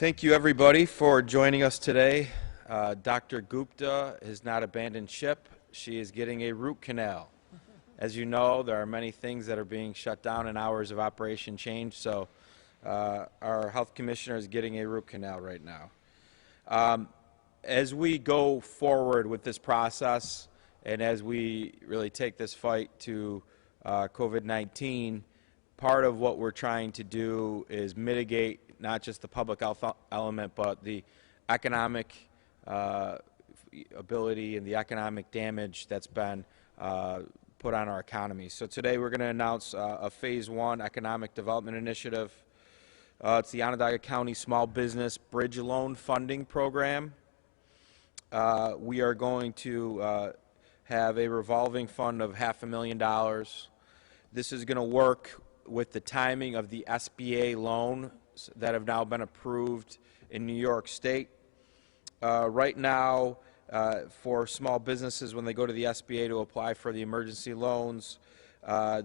Thank you, everybody, for joining us today. Dr. Gupta has not abandoned ship. She is getting a root canal. As you know, there are many things that are being shut down and hours of operation changed, so our health commissioner is getting a root canal right now. As we go forward with this process and as we really take this fight to COVID-19, part of what we're trying to do is mitigate not just the public health element, but the economic ability and the economic damage that's been put on our economy. So today we're going to announce a Phase 1 Economic Development Initiative. It's the Onondaga County Small Business Bridge Loan Funding Program. We are going to have a revolving fund of $500,000. This is going to work with the timing of the SBA loans that have now been approved in New York State. Right now, for small businesses, when they go to the SBA to apply for the emergency loans,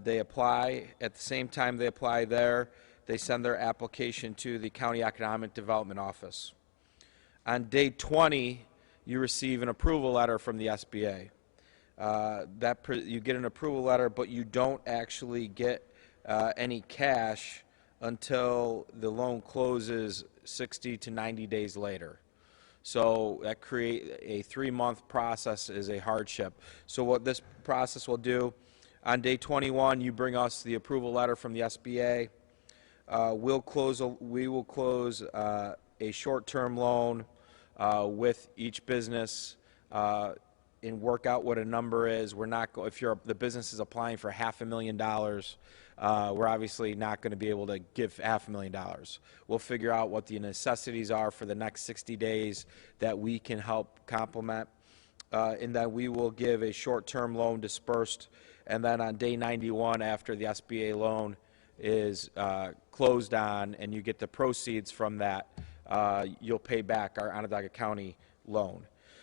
they apply. At the same time they apply there, they send their application to the County Economic Development Office. On day 20, you receive an approval letter from the SBA. You get an approval letter, but you don't actually get any cash until the loan closes 60 to 90 days later. So that creates a 3-month process is a hardship. So what this process will do, on day 21, you bring us the approval letter from the SBA. We will close a short-term loan with each business and work out what a number is. We're not if the business is applying for $500,000. We're obviously not going to be able to give $500,000. We'll figure out what the necessities are for the next 60 days that we can help complement, and then we will give a short-term loan dispersed, and then on day 91, after the SBA loan is closed on and you get the proceeds from that, you'll pay back our Onondaga County loan.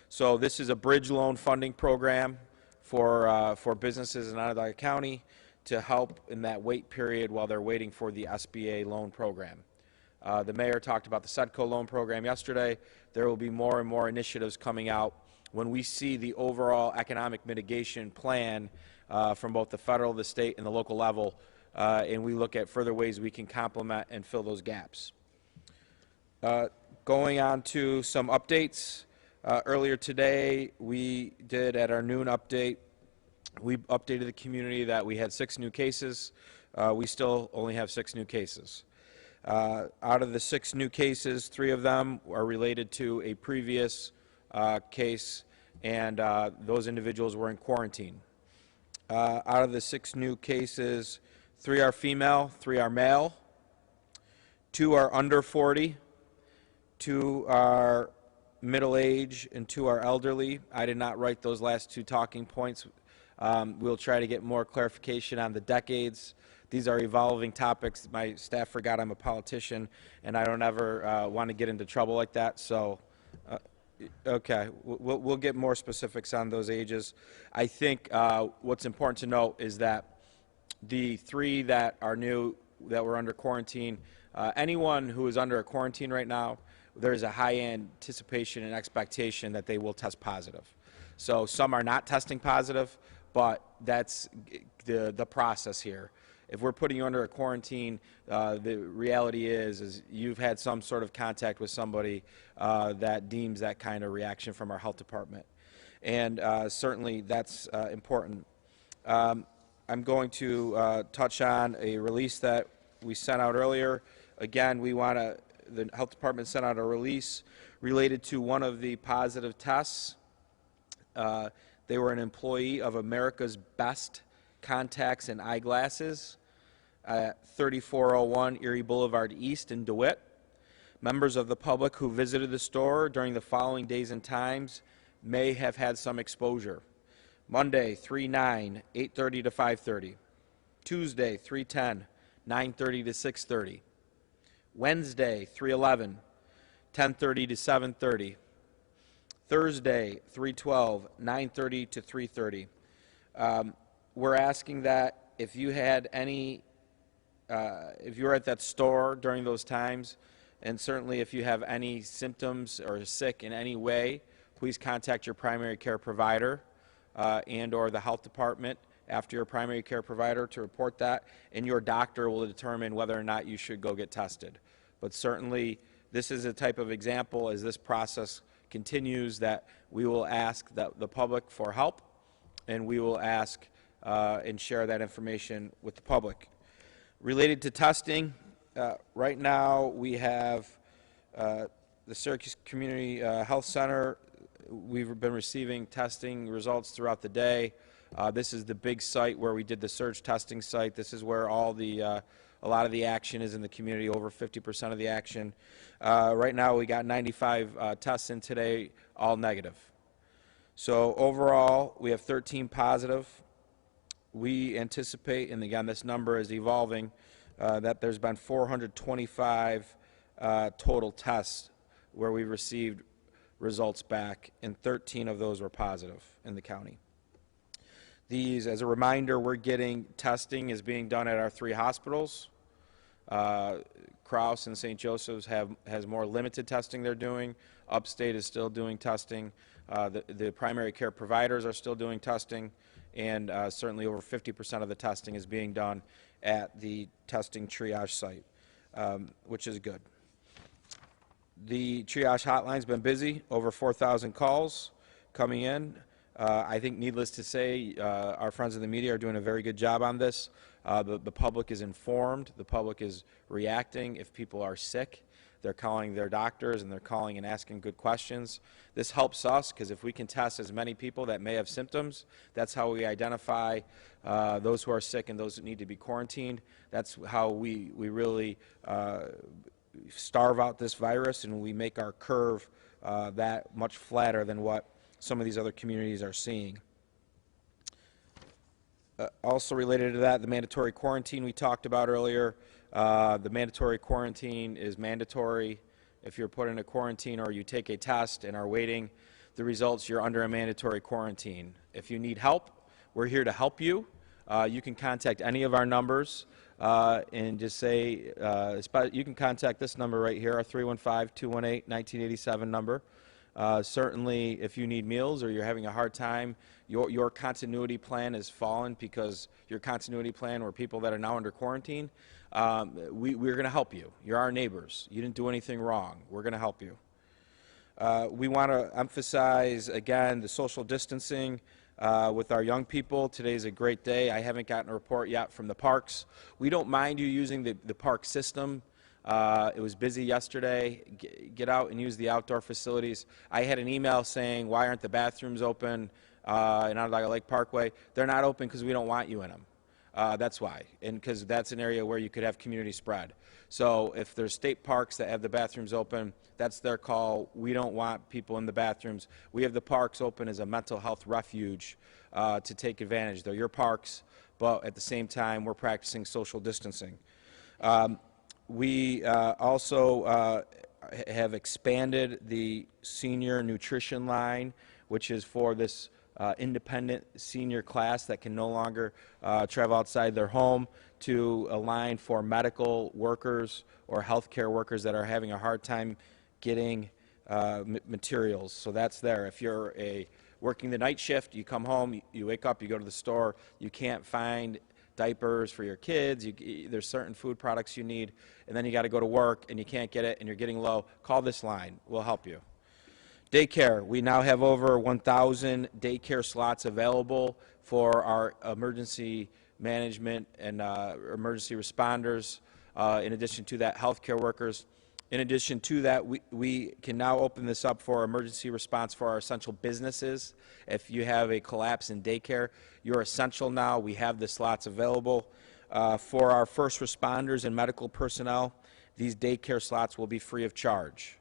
So this is a bridge loan funding program for businesses in Onondaga County to help in that wait period while they're waiting for the SBA loan program. The mayor talked about the SEDCO loan program yesterday. There will be more and more initiatives coming out when we see the overall economic mitigation plan from both the federal, the state, and the local level, and we look at further ways we can complement and fill those gaps. Going on to some updates. Earlier today, we did at our noon update, we updated the community that we had 6 new cases. We still only have 6 new cases. Out of the 6 new cases, 3 of them are related to a previous case, and those individuals were in quarantine. Out of the 6 new cases, 3 are female, 3 are male, 2 are under 40, 2 are middle age, and 2 are elderly. I did not write those last 2 talking points. We'll try to get more clarification on the decades. These are evolving topics. My staff forgot I'm a politician, and I don't ever want to get into trouble like that. So, okay, we'll get more specifics on those ages. I think what's important to note is that the 3 that are new, that were under quarantine, anyone who is under a quarantine right now, there's a high anticipation and expectation that they will test positive. So some are not testing positive, but that's the process here. If we're putting you under a quarantine, the reality is you've had some sort of contact with somebody that deems that kind of reaction from our health department. And certainly that's important. I'm going to touch on a release that we sent out earlier. Again, the health department sent out a release related to one of the positive tests. They were an employee of America's Best Contacts and Eyeglasses at 3401 Erie Boulevard East in DeWitt. Members of the public who visited the store during the following days and times may have had some exposure. Monday, 3/9, 8:30 to 5:30. Tuesday, 3/10, 9:30 to 6:30. Wednesday, 3/11, 10:30 to 7:30. Thursday, 3/12, 9:30 to 3:30. We're asking that if you had any, if you were at that store during those times, And certainly if you have any symptoms or are sick in any way, please contact your primary care provider and or the health department after your primary care provider to report that, and your doctor will determine whether or not you should go get tested. But certainly this is a type of example, as this process continues, that we will ask the public for help, and we will ask and share that information with the public. Related to testing, right now we have the Syracuse Community Health Center. We've been receiving testing results throughout the day. This is the big site where we did the surge testing site. This is where all the a lot of the action is in the community, over 50% of the action. Right now we got 95 tests in today, all negative. So overall, we have 13 positive. We anticipate, and again this number is evolving, that there's been 425 total tests where we received results back, and 13 of those were positive in the county. These, as a reminder, we're getting testing is being done at our 3 hospitals. Crouse and St. Joseph's has more limited testing they're doing. Upstate is still doing testing. The primary care providers are still doing testing, and certainly over 50% of the testing is being done at the testing triage site, which is good. The triage hotline's been busy, over 4,000 calls coming in. I think, needless to say, our friends in the media are doing a very good job on this. The public is informed. The public is reacting. If people are sick, they're calling their doctors, and they're calling and asking good questions. This helps us, because if we can test as many people that may have symptoms, that's how we identify those who are sick and those that need to be quarantined. That's how we really starve out this virus, and we make our curve that much flatter than what some of these other communities are seeing. Also related to that, the mandatory quarantine we talked about earlier. The mandatory quarantine is mandatory. If you're put in a quarantine or you take a test and are waiting the results, you're under a mandatory quarantine. If you need help, we're here to help you. You can contact any of our numbers and just say, you can contact this number right here, our 315-218-1987 number. Certainly, if you need meals or you're having a hard time, your continuity plan has fallen because your continuity plan were people that are now under quarantine. We're going to help you. You're our neighbors. You didn't do anything wrong. We're going to help you. We want to emphasize, again, the social distancing with our young people. Today's a great day. I haven't gotten a report yet from the parks. We don't mind you using the park system. It was busy yesterday. Get out and use the outdoor facilities. I had an email saying, why aren't the bathrooms open in Onondaga Lake Parkway? They're not open because we don't want you in them. That's why, and because that's an area where you could have community spread. So if there's state parks that have the bathrooms open, that's their call. We don't want people in the bathrooms. We have the parks open as a mental health refuge to take advantage. They're your parks, but at the same time, we're practicing social distancing. We also have expanded the senior nutrition line, which is for this independent senior class that can no longer travel outside their home, to a line for medical workers or healthcare workers that are having a hard time getting materials. So that's there. If you're working the night shift, you come home, you wake up, you go to the store, you can't find diapers for your kids, there's certain food products you need, and then you got to go to work and you can't get it and you're getting low, call this line. We'll help you. Daycare. We now have over 1,000 daycare slots available for our emergency management and emergency responders. In addition to that, healthcare workers. In addition to that, we can now open this up for emergency response for our essential businesses. If you have a collapse in daycare, you're essential now. We have the slots available. For our first responders and medical personnel, these daycare slots will be free of charge.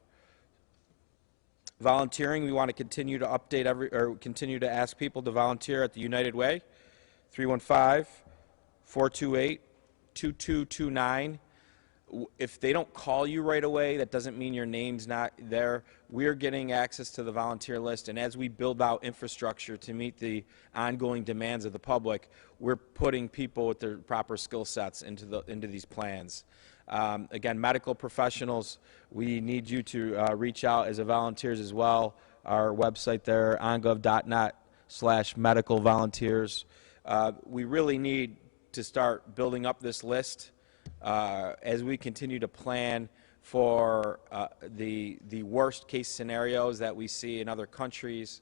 Volunteering, we want to continue to update continue to ask people to volunteer at the United Way, 315-428-2229. If they don't call you right away, that doesn't mean your name's not there. We're getting access to the volunteer list, and as we build out infrastructure to meet the ongoing demands of the public, we're putting people with their proper skill sets into these plans. Again, medical professionals, we need you to reach out as a volunteers as well. Our website there, ongov.net/medical volunteers. We really need to start building up this list as we continue to plan for the worst case scenarios that we see in other countries.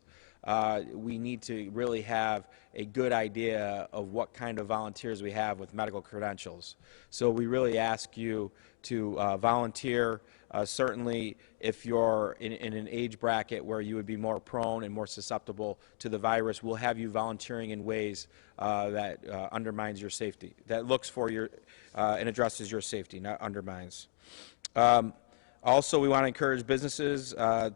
We need to really have a good idea of what kind of volunteers we have with medical credentials. So we really ask you to volunteer. Certainly, if you're in an age bracket where you would be more prone and more susceptible to the virus, we'll have you volunteering in ways that undermines your safety, that looks for your and addresses your safety, not undermines. Also, we want to encourage businesses, our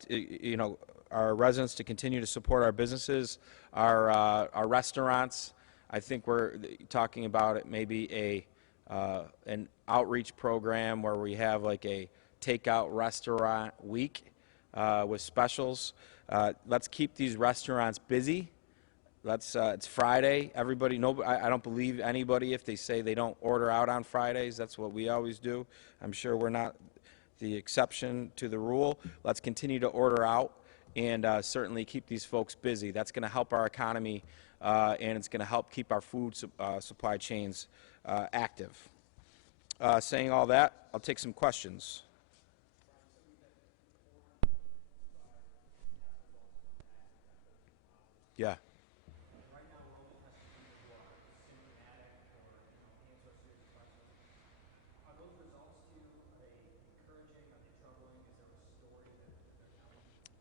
residents to continue to support our businesses, our restaurants. I think we're talking about it maybe an outreach program where we have like a takeout restaurant week with specials. Let's keep these restaurants busy. It's Friday. Everybody, I don't believe anybody if they say they don't order out on Fridays. That's what we always do. I'm sure we're not the exception to the rule. Let's continue to order out and certainly keep these folks busy. That's going to help our economy and it's going to help keep our food supply chains active. Saying all that, I'll take some questions. Yeah.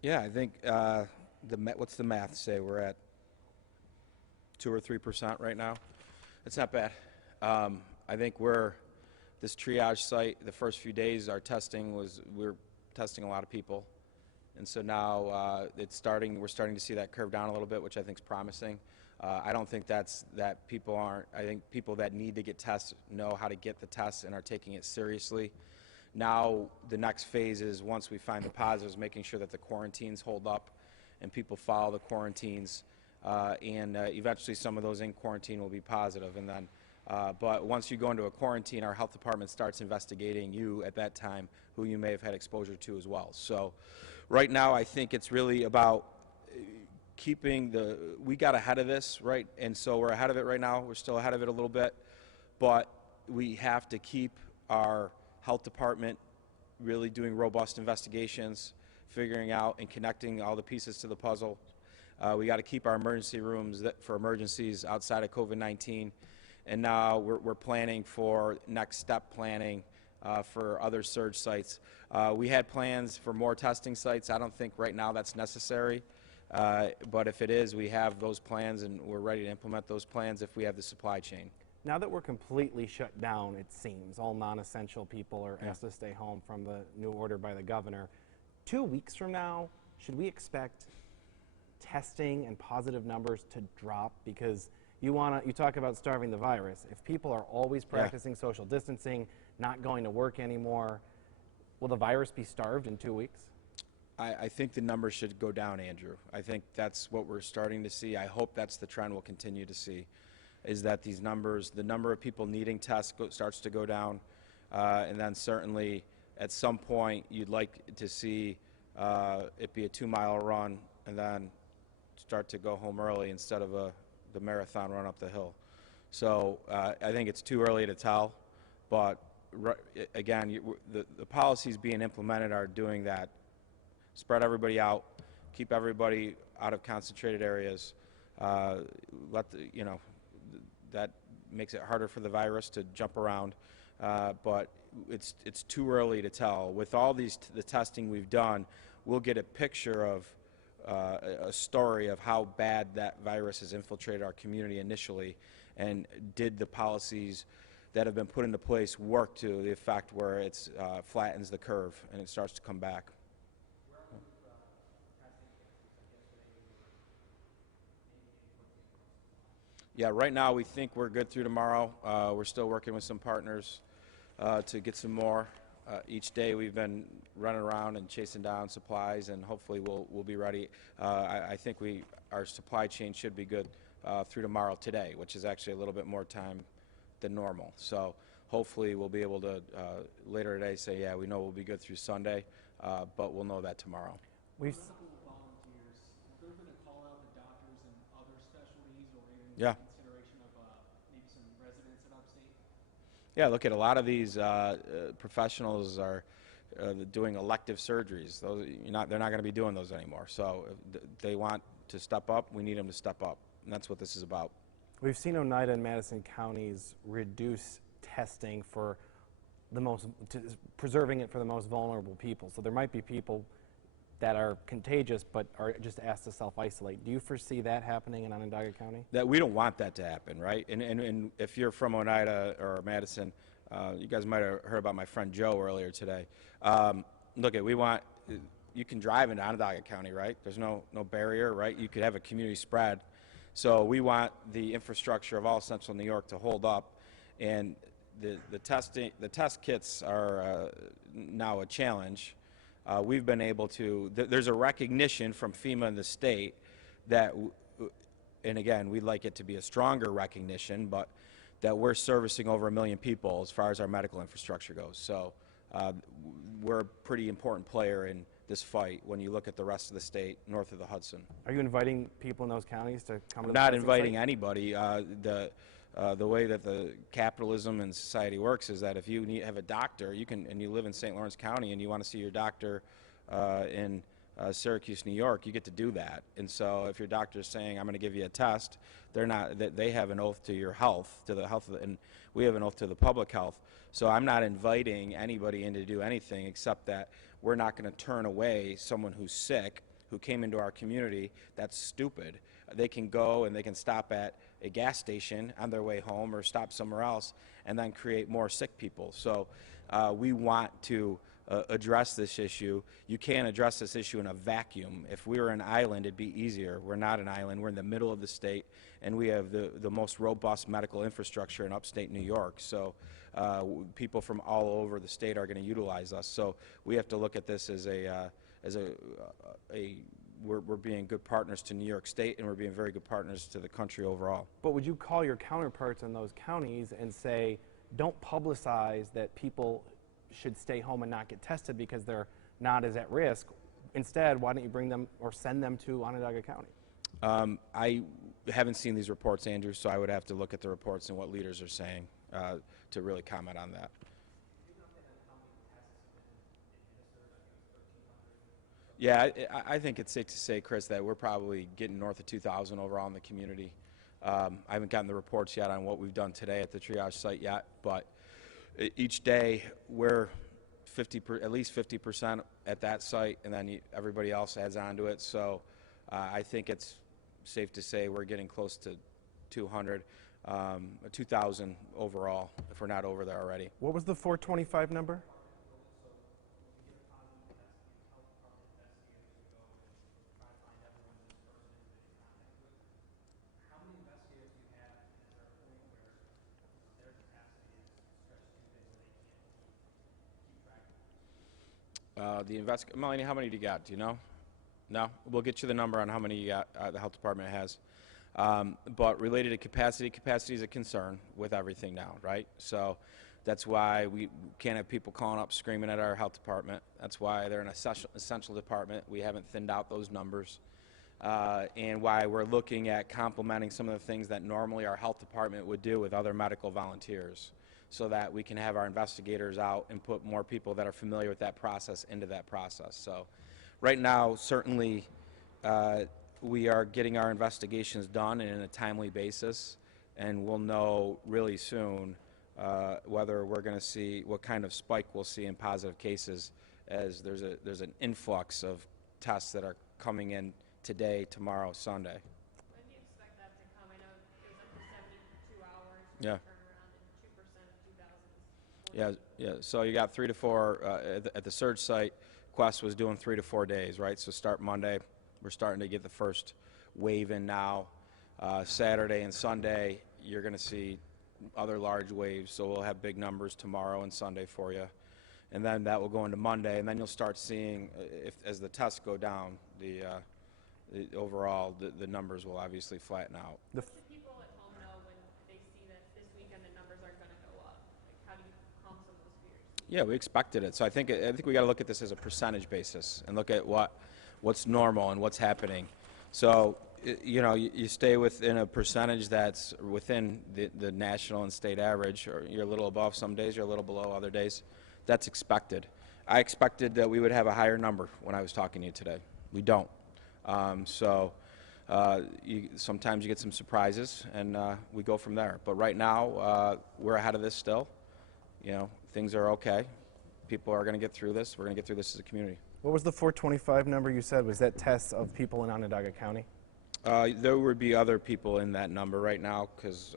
Yeah, I think what's the math say? We're at 2 or 3% right now. It's not bad. I think this triage site, the first few days, our testing we're testing a lot of people. And so now we're starting to see that curve down a little bit, which I think is promising. I don't think that people aren't, I think people that need to get tests know how to get the tests and are taking it seriously. Now the next phase is, once we find the positives, making sure that the quarantines hold up and people follow the quarantines, and eventually some of those in quarantine will be positive. And then, but once you go into a quarantine, our health department starts investigating you at that time, who you may have had exposure to as well. So right now I think it's really about we got ahead of this, right? And so we're ahead of it right now. We're still ahead of it a little bit, but we have to keep our health department really doing robust investigations, figuring out and connecting all the pieces to the puzzle. We got to keep our emergency rooms for emergencies outside of COVID-19. And now we're planning for next step planning for other surge sites. We had plans for more testing sites. I don't think right now that's necessary. But if it is, we have those plans and we're ready to implement those plans if we have the supply chain. Now that we're completely shut down, it seems, all non-essential people are asked to stay home from the new order by the governor. 2 weeks from now, should we expect testing and positive numbers to drop? Because you talk about starving the virus. If people are always practicing social distancing, not going to work anymore, will the virus be starved in 2 weeks? I think the numbers should go down, Andrew. I think that's what we're starting to see. I hope that's the trend we'll continue to see, is that these numbers, the number of people needing tests starts to go down, and then certainly at some point you'd like to see it be a 2-mile run and then start to go home early instead of the marathon run up the hill. So I think it's too early to tell, but again, the policies being implemented are doing that. Spread everybody out, keep everybody out of concentrated areas, that makes it harder for the virus to jump around, but it's too early to tell. With all the testing we've done, we'll get a picture of a story of how bad that virus has infiltrated our community initially, and did the policies that have been put into place work to the effect where it flattens the curve and it starts to come back. Yeah, right now we think we're good through tomorrow. We're still working with some partners to get some more. Each day we've been running around and chasing down supplies, and hopefully we'll be ready. I think our supply chain should be good through tomorrow today, which is actually a little bit more time than normal. So hopefully we'll be able to later today say, yeah, we know we'll be good through Sunday, but we'll know that tomorrow. We've Volunteers, they're going to call out the doctors and other specialties, or even Yeah. consideration of maybe some residents in upstate? Yeah, look at a lot of these professionals are doing elective surgeries. Those they're not going to be doing those anymore. So if they want to step up, we need them to step up, and that's what this is about. We've seen Oneida and Madison counties reduce testing for preserving it for the most vulnerable people. So there might be people that are contagious but are just asked to self-isolate. Do you foresee that happening in Onondaga County? That we don't want that to happen, right? And if you're from Oneida or Madison, you guys might have heard about my friend Joe earlier today. You can drive into Onondaga County, right? There's no barrier, right? You could have a community spread. So we want the infrastructure of all Central New York to hold up, and the test kits are now a challenge. We've been able to. There's a recognition from FEMA and the state that, and again, we'd like it to be a stronger recognition, but that we're servicing over 1 million people as far as our medical infrastructure goes. So we're a pretty important player in this fight when you look at the rest of the state north of the Hudson. Are you inviting people in those counties to come to the Not testing inviting site? anybody. The way that the capitalism and society works is that if you have a doctor, and you live in St. Lawrence County and you want to see your doctor in Syracuse, New York, you get to do that. And so if your doctor is saying, I'm going to give you a test, they have an oath to your health, and we have an oath to the public health. So I'm not inviting anybody in to do anything except that we're not going to turn away someone who's sick, who came into our community. That's stupid. They can go and they can stop at a gas station on their way home or stop somewhere else and then create more sick people. So we want to address this issue. You can't address this issue in a vacuum. If we were an island, it'd be easier. We're not an island. We're in the middle of the state, and we have the most robust medical infrastructure in upstate New York. So people from all over the state are going to utilize us. So we have to look at this as we're being good partners to New York State, and we're being very good partners to the country overall. But would you call your counterparts in those counties and say, don't publicize that people should stay home and not get tested because they're not as at risk? Instead, why don't you bring them or send them to Onondaga County? I haven't seen these reports, Andrew, so I would have to look at the reports and what leaders are saying to really comment on that. Yeah, I think it's safe to say, Chris, that we're probably getting north of 2,000 overall in the community. I haven't gotten the reports yet on what we've done today at the triage site yet, but each day we're at least 50% at that site, and then everybody else adds on to it. So I think it's safe to say we're getting close to 2,000 overall, if we're not over there already. What was the 425 number? Melanie, how many do you got? Do you know? No? We'll get you the number on how many you got, the health department has. But related to capacity is a concern with everything now, right? So that's why we can't have people calling up screaming at our health department. That's why they're an essential department. We haven't thinned out those numbers. And why we're looking at complementing some of the things that normally our health department would do with other medical volunteers, so that we can have our investigators out and put more people that are familiar with that process into that process. So right now, certainly, we are getting our investigations done and in a timely basis, and we'll know really soon whether we're going to see what kind of spike we'll see in positive cases, as there's an influx of tests that are coming in today, tomorrow, Sunday. When do you expect that to come? I know it was up to 72 hours. Yeah. Turnaround in 2% of 2000. Yeah. So you got 3 to 4 at the surge site. Quest was doing 3 to 4 days, right? So start Monday. We're starting to get the first wave in now. Saturday and Sunday, you're going to see other large waves. So we'll have big numbers tomorrow and Sunday for you, and then that will go into Monday, and then you'll start seeing, as the tests go down, overall the numbers will obviously flatten out. What do people at home know when they see that this weekend the numbers are going to go up? Like, how do you Yeah, we expected it. So I think we got to look at this as a percentage basis and look at what's normal and what's happening. So you know, you stay within a percentage that's within the national and state average, or you're a little above some days, you're a little below other days. That's expected. I expected that we would have a higher number when I was talking to you today. We don't. Sometimes you get some surprises, and we go from there. But right now, we're ahead of this still. You know, things are okay. People are going to get through this. We're going to get through this as a community. What was the 425 number you said? Was that tests of people in Onondaga County? There would be other people in that number right now because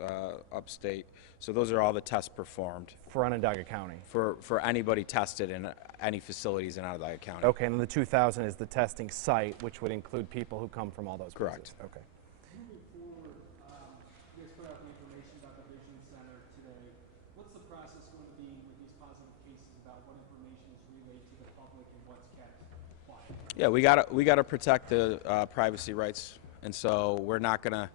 upstate. So those are all the tests performed For Onondaga County? for anybody tested in any facilities in Onondaga County. Okay, and the 2,000 is the testing site, which would include people who come from all those Correct. places. Okay. Moving forward, you guys put out the information about the Vision Center today. What's the process going to be with these positive cases about what information is relayed to the public and what's kept quiet? Yeah, we gotta protect the privacy rights, and so we're not gonna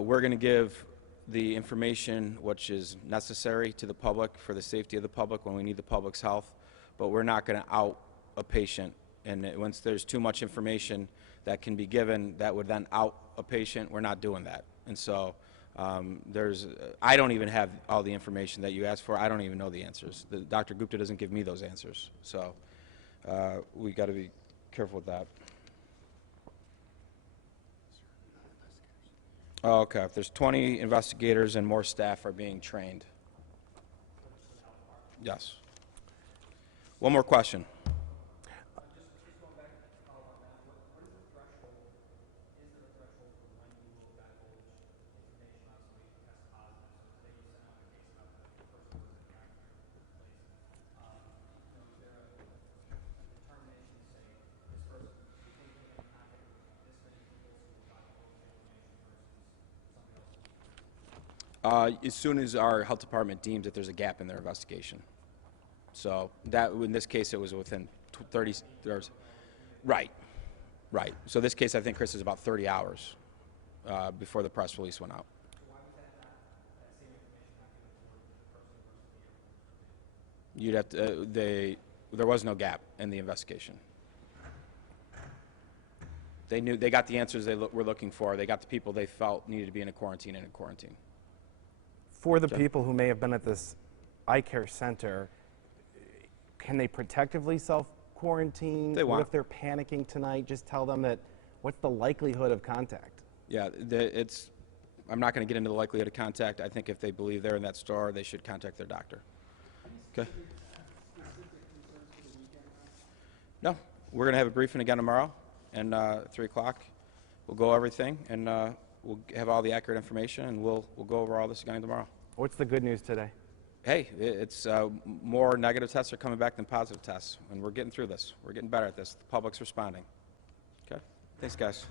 we're gonna give the information which is necessary to the public for the safety of the public when we need the public's health, but we're not gonna out a patient. And once there's too much information that can be given that would then out a patient, we're not doing that. And so I don't even have all the information that you asked for. I don't even know the answers. Dr. Gupta doesn't give me those answers. So we got to be careful with that. Oh, okay. If there's 20 investigators and more staff are being trained. Yes. One more question. As soon as our health department deems that there's a gap in their investigation. So that, in this case, it was within 30 hours. Right, right. So this case, I think, Chris, is about 30 hours before the press release went out. You'd have to, there was no gap in the investigation. They got the answers they were looking for. They got the people they felt needed to be in a quarantine and in quarantine. For the people who may have been at this eye care center, can they protectively self-quarantine? They want. What if they're panicking tonight? Just tell them that, what's the likelihood of contact? Yeah, I'm not going to get into the likelihood of contact. I think if they believe they're in that store, they should contact their doctor. Okay? No, we're going to have a briefing again tomorrow, and 3 o'clock. We'll go everything, and we'll have all the accurate information, and we'll go over all this again tomorrow. What's the good news today? Hey, it's more negative tests are coming back than positive tests, and we're getting through this. We're getting better at this. The public's responding. Okay? Thanks, guys.